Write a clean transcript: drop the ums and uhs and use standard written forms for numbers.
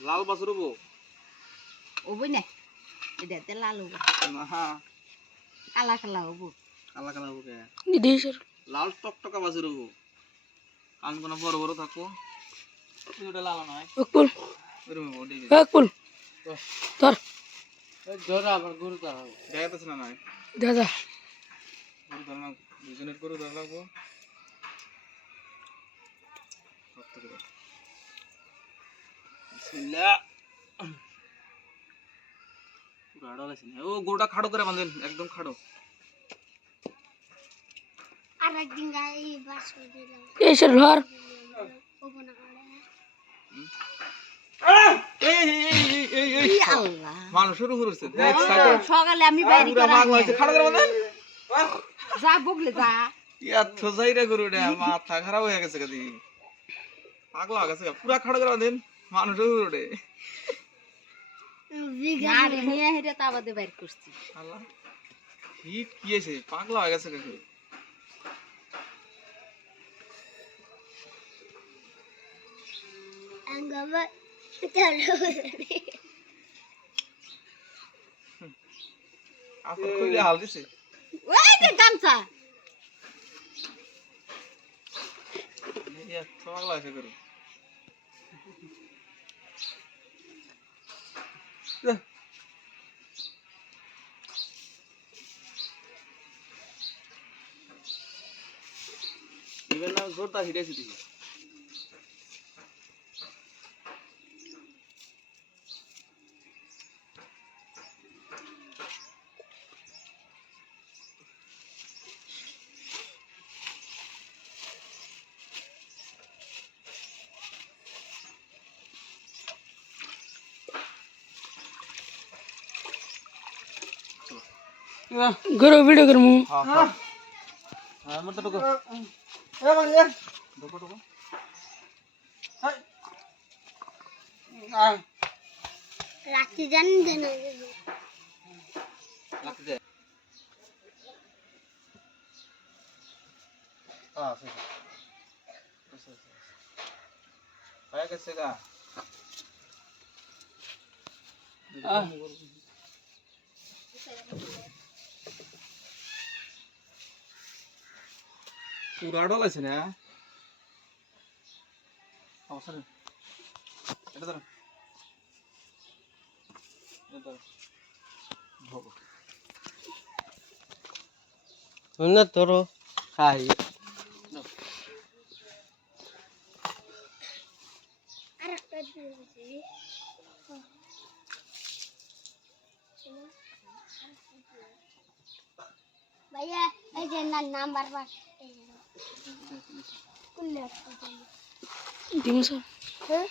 লাল বাছুর হবো ওবই না এটাতে লাল হবো কালা কালা হবো লাল টকটকা বাছুর হবো কান কোন বড় বড় থাকবো ওটা লাল নয় আবার গরু দাঁড়াবো দেখাতেছে না নয় দাদা গরু ধরা দুজনের গরু ধরা লাগবো ও গরুটা খাড়ো করে বাঁধেন একদম খাড়ো এসের ঘর মানুষ শুরু করেছে সকালে আমি বাইরে খাড়ো করে বাঁধেন যা বগলে যা এত যাইরা গরুটা মাথা খারাপ হয়ে গেছে কদি পাগলা হয়ে গেছে পুরা খাড়ো করে বাঁধেন মানুষ শুরু করে গাড়ি নিয়ে হেরে তাবাদে বাইর করছি আল্লাহ হিট কি আছে পাগলা হয়ে গেছে কাকে Anggap terus. আপনি কইলে হাল দিছে ওই যে গামছা ইয়া পাগলা হয়ে গেছে ইভেন না জোরদার হিট আছে দিকে करो वीडियो कर मु हां हां हां मत रुको ए बन यार रुको रुको हाय आ राखी जान देना लग दे हां सही आया कैसे का पूरा डॉल আছে না অবসর এটা ধর এটা ধর না তোর খাই আর একটা দিয়েছি ভাইয়া এই যে নাম্বার পাস কুল্লে दिमसा হ্যাঁ